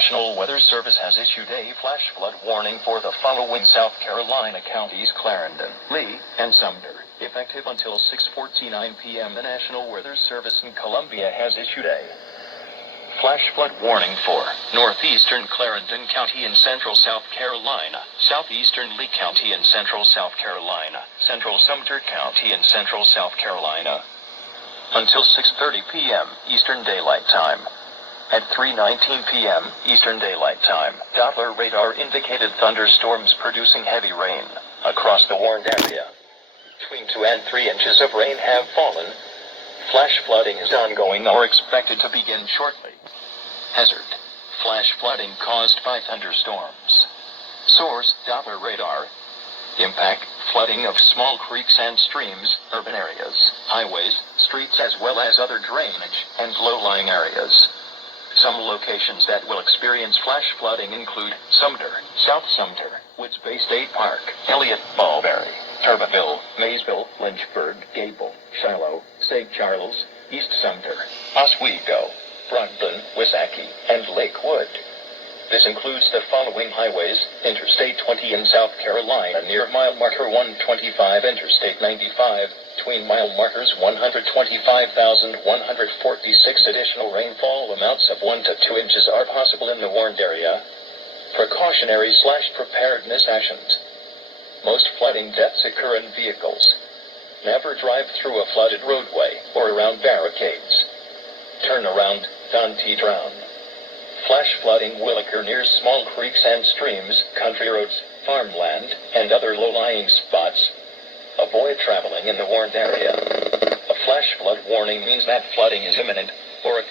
National Weather Service has issued a flash flood warning for the following South Carolina counties: Clarendon, Lee, and Sumter. Effective until 6:49 p.m., the National Weather Service in Columbia has issued a flash flood warning for northeastern Clarendon County in central South Carolina, southeastern Lee County in central South Carolina, central Sumter County in central South Carolina, until 6:30 p.m. Eastern Daylight Time. At 3:19 p.m. Eastern Daylight Time, Doppler radar indicated thunderstorms producing heavy rain across the warned area. Between 2 and 3 inches of rain have fallen. Flash flooding is ongoing or expected to begin shortly. Hazard: flash flooding caused by thunderstorms. Source: Doppler radar. Impact: flooding of small creeks and streams, urban areas, highways, streets, as well as other drainage and low-lying areas. Some locations that will experience flash flooding include Sumter, South Sumter, Woods Bay State Park, Elliott, Mulberry, Turbeville, Maysville, Lynchburg, Gable, Shiloh, St. Charles, East Sumter, Oswego, Brockton, Wissahickey, and Lakewood. This includes the following highways: Interstate 20 in South Carolina near mile marker 125, Interstate 95, between mile markers 125,146. Additional rainfall amounts of 1 to 2 inches are possible in the warned area. Precautionary/preparedness actions. Most flooding deaths occur in vehicles. Never drive through a flooded roadway or around barricades. Turn around, don't drown. Flash flooding will occur near small creeks and streams, country roads, farmland, and other low-lying spots. Avoid traveling in the warned area. A flash flood warning means that flooding is imminent or